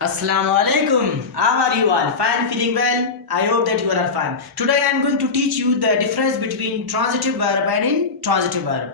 Assalamu alaikum. How are you all? Fine, feeling well? I hope that you all are fine. Today I am going to teach you the difference between transitive verb and intransitive verb.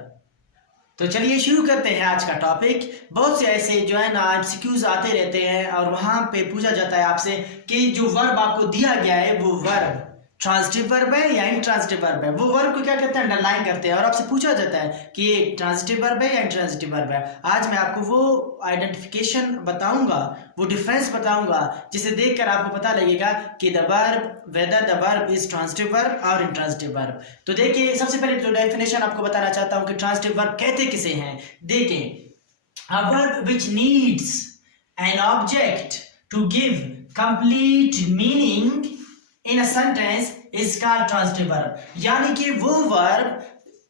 तो चलिए शुरू करते हैं आज का topic. बहुत से ऐसे जो है ना एमसीक्यूज आते रहते हैं और वहां पे पूछा जाता है आपसे कि जो वर्ब आपको दिया गया है वो वर्ब ट्रांजिटिव वर्ब है या इंट्रांजिटिव वर्ब है। वो वर्ब को क्या करते हैं, अंडरलाइन करते हैं और आपसे पूछा जाता है कि ये ट्रांजिटिव वर्ब है या इंट्रांजिटिव वर्ब है। आज मैं आपको वो आइडेंटिफिकेशन बताऊंगा, वो डिफरेंस बताऊंगा जिसे देखकर आपको पता लगेगा कि the verb whether the verb is transitive verb और इंट्रांजिटिव वर्ब। तो देखिए, सबसे पहले तो डेफिनेशन आपको बताना चाहता हूं कि ट्रांजिटिव वर्ब कहते किसे हैं। देखिए, a verb which needs an object to give complete meaning in a sentence is called transitive verb. यानी कि वो वर्ब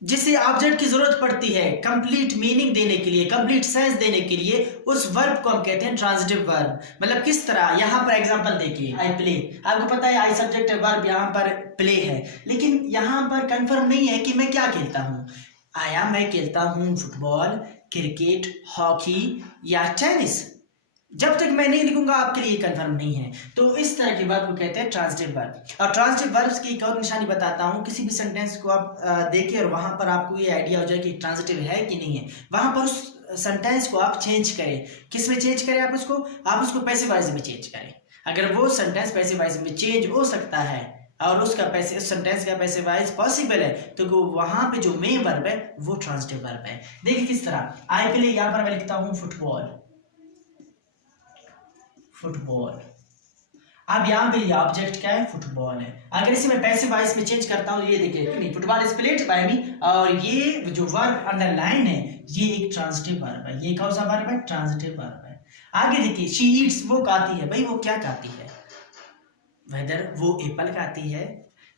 जिसे ऑब्जेक्ट की जरूरत पड़ती है कंप्लीट मीनिंग देने के लिए, कंप्लीट सेंस देने के लिए, उस वर्ब को हम कहते हैं ट्रांजिटिव वर्ब। मतलब किस तरह, यहां पर एग्जांपल देखिए, आई प्ले। आपको पता है आई सब्जेक्ट है, वर्ब यहां पर प्ले है, लेकिन यहां पर कंफर्म नहीं है कि मैं क्या खेलता हूं। आया मैं खेलता हूं फुटबॉल, क्रिकेट, हॉकी या टेनिस। जब तक मैं नहीं लिखूंगा आपके लिए कंफर्म नहीं है। तो इस तरह के वर्ब को कहते हैं ट्रांजिटिव वर्ब। और ट्रांजिटिव वर्ब्स की एक और निशानी बताता हूं। किसी भी सेंटेंस को आप देखिए और वहां पर आपको ये आइडिया हो जाए कि ट्रांजिटिव है कि नहीं है। वहां पर उस सेंटेंस को आप चेंज करें। किस में चेंज करें आप उसको पैसिव वॉइस में चेंज करें। अगर वो सेंटेंस पैसिव वॉइस में चेंज हो सकता है और उसका सेंटेंस का पैसिव वॉइस पॉसिबल है तो वहां पे जो मेन वर्ब है वो ट्रांजिटिव वर्ब है। देखिए किस तरह, आई के लिए यहां पर मैं लिखता हूं फुटबॉल। अब यहां पे ये ऑब्जेक्ट क्या है, फुटबॉल है। अगर इसे मैं पैसिव वॉइस में चेंज करता हूं, ये देखिए नहीं, फुटबॉल इज प्लेड बाय मी, और ये जो वर्ब अंडरलाइन है ये एक ट्रांजिटिव वर्ब है। ये कौन सा वर्ब है, ट्रांजिटिव वर्ब है। आगे देखिए, शी ईट्स, वो खाती है। भाई वो क्या खाती है, वेदर वो एप्पल खाती है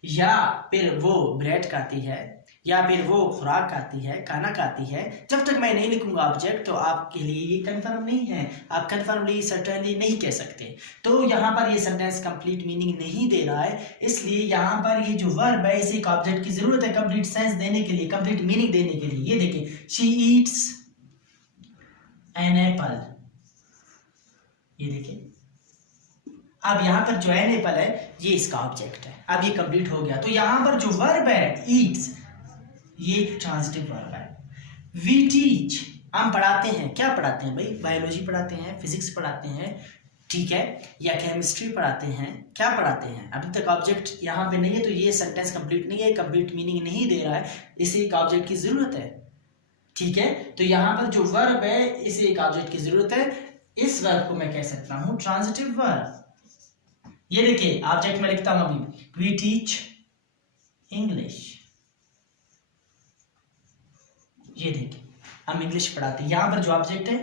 या फिर वो ब्रेड खाती है या फिर वो खुराक खाती है, खाना खाती है। जब तक मैं नहीं लिखूंगा ऑब्जेक्ट तो आपके लिए ये कंफर्म नहीं है, आप कंफर्मली सर्टेनली नहीं कह सकते। तो यहाँ पर ये सेंटेंस कंप्लीट मीनिंग नहीं दे रहा है, इसलिए यहाँ पर ये जो वर्ब है इसे एक ऑब्जेक्ट की जरूरत है कंप्लीट सेंस देने के लिए, कंप्लीट मीनिंग देने के लिए। ये देखिए, शी ईट्स एन एप्पल। ये देखिए, अब यहाँ पर जो एन एप्पल है ये इसका ऑब्जेक्ट है। अब ये कंप्लीट हो गया। तो यहाँ पर जो वर्ब है ईट्स, ये एक ट्रांजिटिव वर्ब है। वी टीच, हम पढ़ाते हैं। क्या पढ़ाते हैं भाई, बायोलॉजी पढ़ाते हैं, फिजिक्स पढ़ाते हैं, ठीक है, या केमिस्ट्री पढ़ाते हैं। क्या पढ़ाते हैं, अभी तक ऑब्जेक्ट यहाँ पे नहीं है तो ये सेंटेंस कंप्लीट नहीं है, कंप्लीट मीनिंग नहीं दे रहा है, इसे एक ऑब्जेक्ट की जरूरत है। ठीक है, तो यहाँ पर जो वर्ब है इसे एक ऑब्जेक्ट की जरूरत है। इस वर्ब को मैं कह सकता हूं ट्रांजिटिव वर्ब। ये देखिए, ऑब्जेक्ट में लिखता हूं अभी, वी टीच इंग्लिश। ये देखिए, हम इंग्लिश पढ़ाते हैं। यहाँ पर जो ऑब्जेक्ट है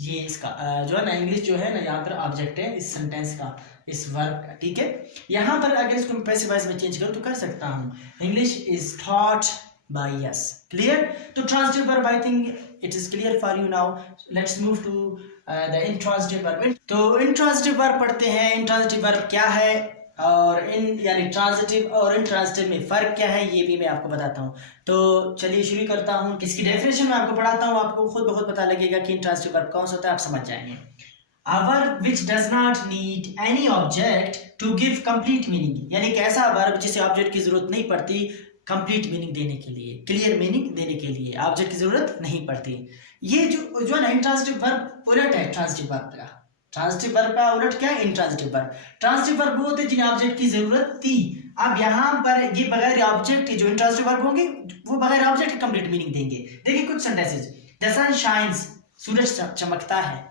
ये इसका जो है ना, इंग्लिश जो है ना, यहाँ पर ऑब्जेक्ट है इस सेंटेंस का, इस वर्ब का। ठीक है, यहाँ पर अगर इसको मैं पैसिव वॉइस में चेंज करूँ तो कर सकता हूँ, English is taught by us. Clear? तो transitive verb, I think it is clear for you now. Let's move to the intransitive verb. तो इंट्रांजिटिव वर्ब पढ़ते हैं। इंट्रांजिटिव वर्ब क्या है और यानी ट्रांजिटिव और इंट्रांजिटिव में फर्क क्या है ये भी मैं आपको बताता हूँ। तो चलिए शुरू करता हूँ। इसकी डेफिनेशन में आपको पढ़ाता हूँ, आपको खुद ब खुद पता लगेगा कि इंट्रांजिटिव वर्ब कौन सा होता है, आप समझ जाएंगे। A verb which does not need any object to give complete meaning, यानी कि ऐसा वर्ब जिसे ऑब्जेक्ट की जरूरत नहीं पड़ती कंप्लीट मीनिंग देने के लिए, क्लियर मीनिंग देने के लिए ऑब्जेक्ट की जरूरत नहीं पड़ती। ये जो है ना इंट्रांजिटिव वर्ब उलट है ट्रांजिटिव वर्ब का। ट्रांजिटिव वर्ब का उलट क्या है, इंट्रांजिटिव वर्ब। ट्रांजिटिव वर्ब वो होते हैं जिन्हें ऑब्जेक्ट की जरूरत थी। अब यहाँ पर ये बगैर ऑब्जेक्ट जो इंट्रांजिटिव वर्ब होंगे वो बगैर ऑब्जेक्ट कंप्लीट मीनिंग देंगे। देखिए कुछ सेंटेंसेस, द सन शाइन्स, सूरज चमकता है।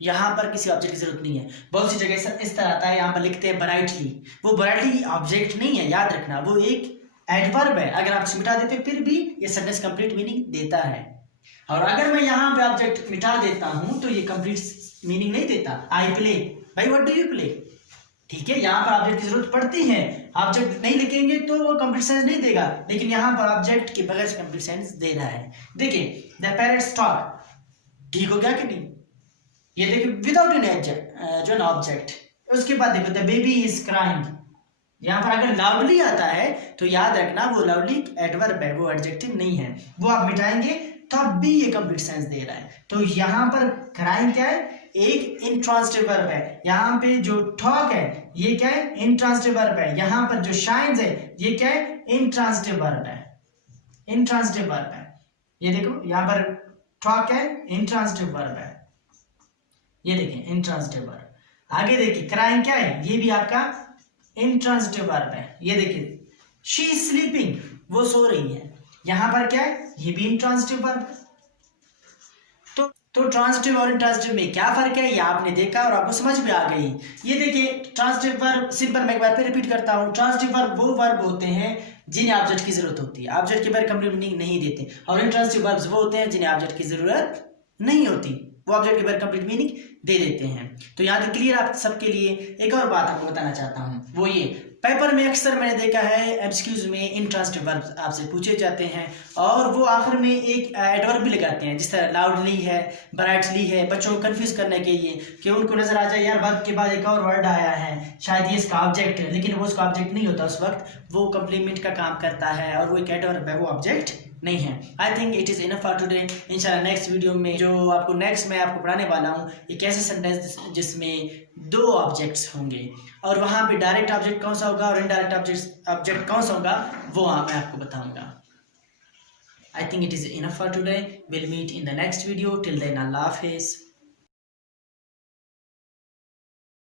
यहाँ पर किसी ऑब्जेक्ट की जरूरत नहीं है। बहुत सी जगह इस तरह आता है, यहाँ पर लिखते हैं ब्राइटली, वो ब्राइटली ऑब्जेक्ट नहीं है, याद रखना, वो एक एडवर्ब है। अगर आप इसे मिटा देते फिर भी ये सेंटेंस कंप्लीट मीनिंग देता है। और अगर मैं यहाँ पे ऑब्जेक्ट मिटा देता हूं तो ये कंप्लीट मीनिंग नहीं देता। आई प्ले, भाई व्हाट डू यू प्ले। ठीक है, यहाँ पर ऑब्जेक्ट की जरूरत पड़ती है, ऑब्जेक्ट नहीं लिखेंगे तो वो कंप्लीट सेंस नहीं देगा, लेकिन यहाँ पर ऑब्जेक्ट के बगैर कंप्लीट सेंस दे रहा है। देखिए, द पैरट्स टॉक, ठीक हो गया कि नहीं। ये देखिए, विदाउट एन ऑब्जेक्ट, जो ना ऑब्जेक्ट। उसके बाद देखो, द बेबी इज क्राइंग, यहाँ पर अगर लाउडली आता है तो याद रखना वो लाउडली एडवर्ब है, वो एडजेक्टिव नहीं है। वो आप मिटाएंगे तब भी ये कंप्लीट सेंस दे रहा है। तो यहाँ पर क्राइंग क्या है, एक इंट्रांजिटिव वर्ब है। यहाँ पे जो टॉक है ये क्या है, इंट्रांजिटिव वर्ब है। यहाँ पर जो शाइन्स है ये क्या है, इंट्रांजिटिव वर्ब है, इंट्रांजिटिव वर्ब है। ये देखो यहाँ पर टॉक है, इंट्रांजिटिव वर्ब है, ये देखिए इंट्रांजिटिव वर्ब। आगे देखिए क्राइंग क्या है, ये भी आपका इंट्रांजिटिव वर्ब है। ये देखिए शी इज स्लीपिंग, वो सो रही है, यहां पर क्या है, ये भी इंट्रांजिटिव वर्ब है। तो ट्रांजिटिव और इंट्रांजिटिव में क्या फर्क है ये आपने देखा और आपको समझ में आ गई। ये देखिए ट्रांजिटिव वर्ब, सिंपल मैं एक बार फिर रिपीट करता हूँ, ट्रांजिटिव वर्ब वो वर्ब होते हैं जिन्हें ऑब्जेक्ट की जरूरत होती है, ऑब्जेक्ट के बारे कंप्लीट मीनिंग नहीं देते। और इंट्रांजिटिव वर्ब्स वो होते हैं जिन्हें ऑब्जेक्ट की जरूरत नहीं होती, वो ऑब्जेक्ट के बारे कंप्लीट मीनिंग दे देते हैं। तो यहाँ तक क्लियर आप सबके लिए। एक और बात आपको बताना चाहता हूँ, वो ये पेपर में अक्सर मैंने देखा है एमसीक्यूज में इंट्रांजिटिव वर्ब्स आपसे पूछे जाते हैं और वो आखिर में एक एडवर्ब भी लगाते हैं, जिस तरह लाउडली है, ब्राइटली है, बच्चों को कंफ्यूज करने के लिए कि उनको नजर आ जाए यार वर्ब के बाद एक और वर्ड आया है, शायद ये इसका ऑब्जेक्ट है, लेकिन वो उसका ऑब्जेक्ट नहीं होता उस वक्त, वो कंप्लीमेंट का काम करता है और वो एक एडवर्ब है, वो ऑब्जेक्ट नहीं है। आई think it is enough for today. इंशाल्लाह नेक्स्ट वीडियो में जो आपको नेक्स्ट मैं आपको पढ़ाने वाला हूँ एक ऐसे सेंटेंस जिसमें दो ऑब्जेक्ट्स होंगे और वहाँ पे डायरेक्ट ऑब्जेक्ट कौन सा होगा और इनडायरेक्ट ऑब्जेक्ट कौन सा होगा वो मैं आपको बताऊंगा। I think it is enough for today. Will meet in the next video. Till then अल्लाह हाफिज़।